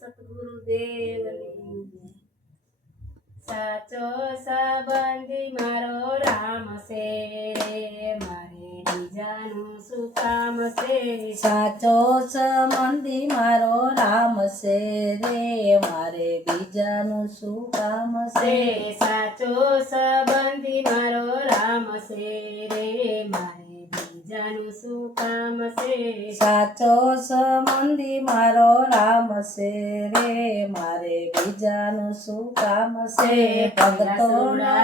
સતગુરુદેવની સાચો સંબંધી મારો રામ છે, મારે બીજાનું શું કામ છે? સાચો સંબંધી મારો રામ છે રે, મારે બીજાનું શું કામ છે? સાચો સંબંધી મારો રામ છે રે, મારે બીજાનું શું કામ છે? સાચો સંબંધી મારો રામ છે રે, મારે બીજાનું શું કામ છે? ભક્તોનો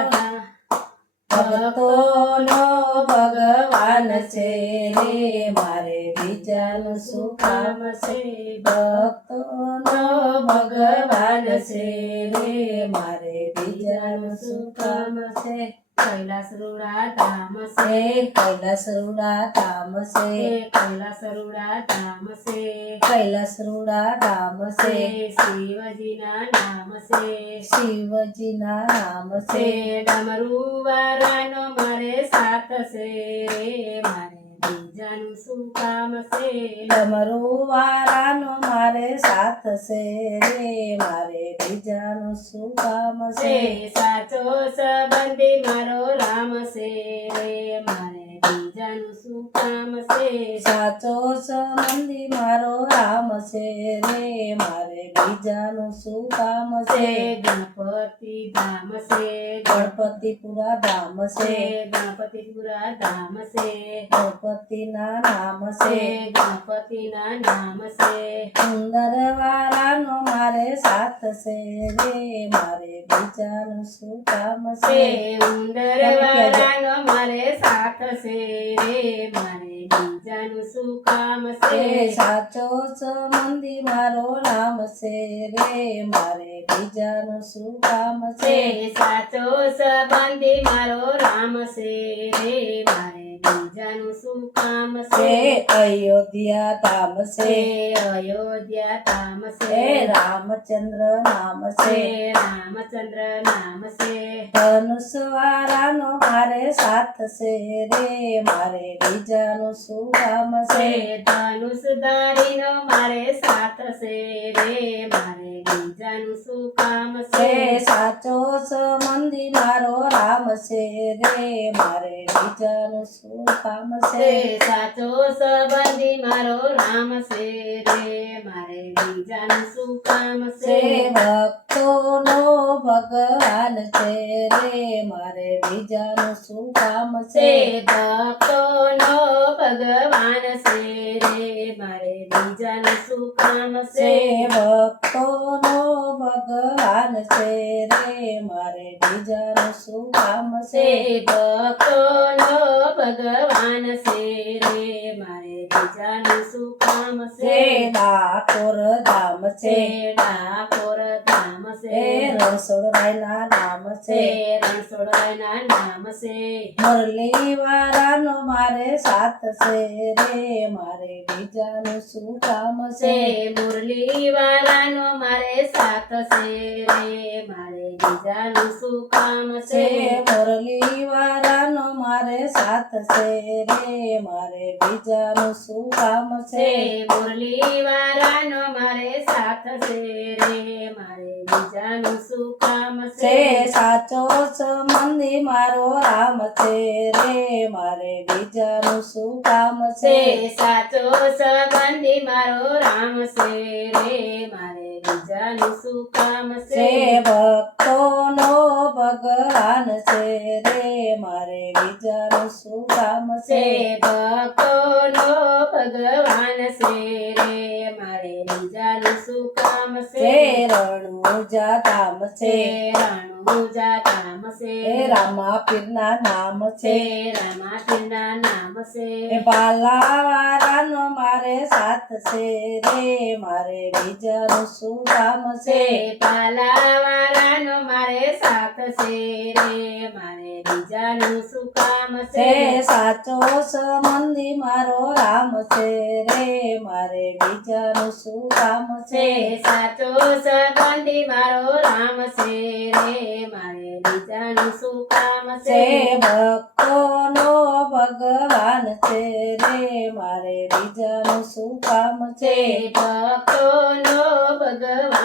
ભગવાન છે રે, મારે બીજાનું શું કામ છે? ભક્તોનો ભગવાન છે રે, મારે બીજાનું શું કામ છે? કૈલાસરુડા ધામ છે, કૈલાસરુડા ધામ છે, કૈલાસરુડા ધામ છે, કૈલાસરુડા ધામ છે, શિવજીના નામ છે, શિવજીના નામ છે. ડમરુવાળાનો મારે સાથ છે રે, મારે બીજાનું શું કામ છે? ડમરુવાળાનો મારે સાથ છે રે, મારે બીજાનું શું કામ છે? સાચો સંબંધી મારો રામ છે રે, મારે બીજાનું શું કામ છે? સાચો સંબંધી મારો રામ છે રે, મારે બીજાનું શું કામ છે? ગણપતિ ધામ છે, ગણપતિપુરા ધામ છે, ગણપતિપુરા ધામ છે, ગણપતિના નામ છે, ગણપતિના નામ છે. સુંદરવાળાનો મારે સાથ છે રે, મારે બીજાનું શું કામ છે? ઉંદરવાળાનો મારે સાથ છે રે, મારે બીજાનું શું કામ છે? સાચો સંબંધી મારો રામ છે રે, મારે બીજાનું શું કામ છે? સાચો સંબંધી મારો રામ છે રે, મારે બીજાનું શું કામ છે? અયોધ્યા ધામ છે, અયોધ્યા ધામ છે, રામચંદ્ર નામ છે, રામચંદ્ર નામ છે. ધનુષવાળાનો મારે સાથ છે રે, મારે બીજાનું શું કામ છે? ધનુષધારીનો મારે સાથ છે રે, મારે બીજાનું શું કામ છે? સાચો સંબંધી મારો રામ છે રે, મારે બીજાનું શું કામ છે? સાચો સંબંધી મારો રામ છે રે, મારે બીજાનું શું કામ છે? ભક્તોનો ભગવાન છે રે, મારે બીજાનું શું કામ છે? ભક્તોનો ભગવાન છે રે, મારે બીજાનું શું કામ છે? ભક્તોનો ભગવાન છે રે, મારે બીજાનું શું કામ છે? ભક્તોનો ભગવાન છે રે, મારે બીજાનું શું કામ છે? ડાકોર ધામ છે, ડાકોર ધામ છે, રણછોડરાયના નામ છે, રણછોડરાયના નામ છે. મુરલીવાળાનો મારે સાથ છે રે, મારે બીજાનું શું કામ છે? મુરલીવાળાનો મારે સાથ છે રે, મારે બીજાનું શું કામ છે? મુરલીવાળાનો મારે સાથ છે રે, મારે બીજાનું શું કામ છે? મુરલીવાળાનો મારે સાથ છે રે, મારે બીજાનું શું કામ છે? સાચો સંબંધી મારો રામ છે રે, મારે બીજાનું શું કામ છે? સાચો સંબંધી મારો રામ છે રે, મારે બીજાનું શું કામ છે? ભક્તોનો ભગવાન છે રે, મારે બીજાનું શું કામ છે? ભક્તોનો ભગવાન છે રે, મારે બીજાનું શું કામ છે? રણુજા ધામ છે, રણુજા ધામ છે, રામાપીરના નામ છે, રામાપીરના નામ છે. બાલાવાળાનો મારે સાથ છે રે, મારે બીજાનું શું કામ છે? બાલાવાળાનો મારે સાથ છે રે, મારે બીજાનું શું કામ છે? સાચો સંબંધી મારો રામ છે રે, મારે બીજાનું શું કામ છે? સાચો સંબંધી મારો રામ છે રે, મારે બીજાનું શું કામ છે? ભક્તોનો ભગવાન છે રે, મારે બીજાનું શું કામ છે? ભક્તોનો ભગવાન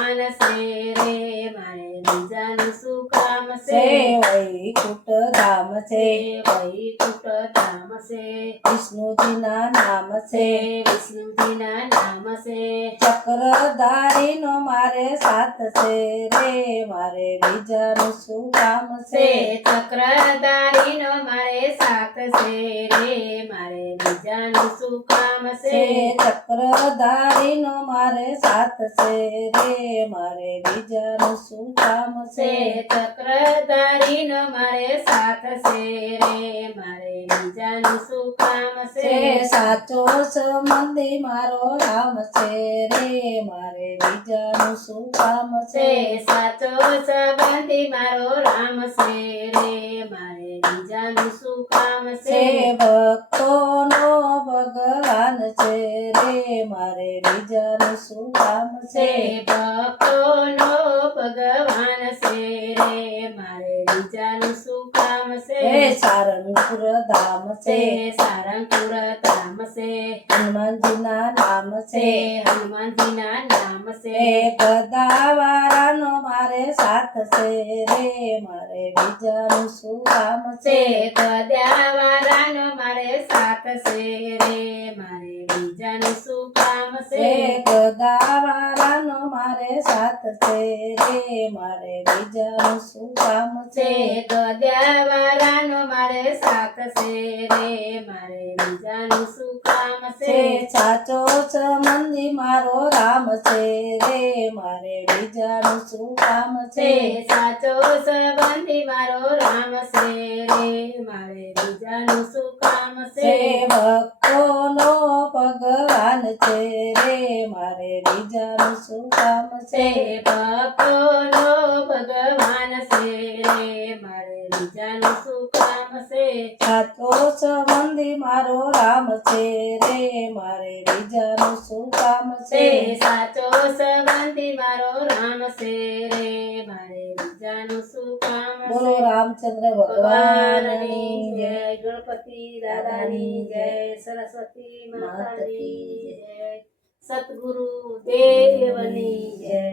છે વૈકુંઠ ધામ છે વિષ્ણુજીના નામ છે વિષ્ણુજીના નામ છે ચક્રધારીનો મારે સાથ છે રે મારે બીજાનું શું કામ છે ચક્રધારીનો મારે સાથ છે રે મારે બીજાનું શું કામ છે ચક્રધારીનો મારે સાથ છે રે મારે બીજાનું શું કામ છે ચક્રધારીનો મારે સાથ છે રે મારે બીજાનું શું કામ છે સાચો સંબંધી મારો રામ છે રે મારે બીજાનું શું કામ છે સાચો સંબંધી મારો રામ છે રે મારે બીજાનું શું કામ છે ભક્તોનો ભગવાન છે રે મારે બીજાનું શું કામ છે ભક્તોનો ભગવાન છે રે મારે બીજાનું શું કામ છે સારંગપુર ધામ છે સારંગપુર ધામ છે હનુમાનજીના નામ છે હનુમાનજીના નામ છે ગદાવાળાનો મારે સાથ છે રે મારે બીજાનું શું કામ છે ગદાવાળાનો મારે સાથ છે રે મારે બીજાનું શું કામ છે ગદાવાળાનો મારે સાથ છે રે મારે બીજાનું શું કામ છે ગદાવાળાનો મારે સાથ છે રે મારે બીજાનું શું કામ છે સાચો સંબંધી મારો રામ છે રે મારે બીજાનું શું કામ છે સાચો સંબંધી મારો રામ છે રે મારે બીજાનું શું કામ છે ભક્તોનો ભગવાન છે રે મારે બીજાનું શું કામ છે ભક્તોનો ભગવાન છે રે મારે બીજાનું શું કામ છે સાચો સંબંધી મારો રામ છે રે મારે બીજાનું શું કામ છે સાચો સંબંધી મારો રામ છે રે મારે બીજાનું શું કામ છે બોલો રામચંદ્ર ભગવાનની જય ગણપતિ દાદાની જય સરસ્વતી માતાની જય સતગુરુ દેવની જય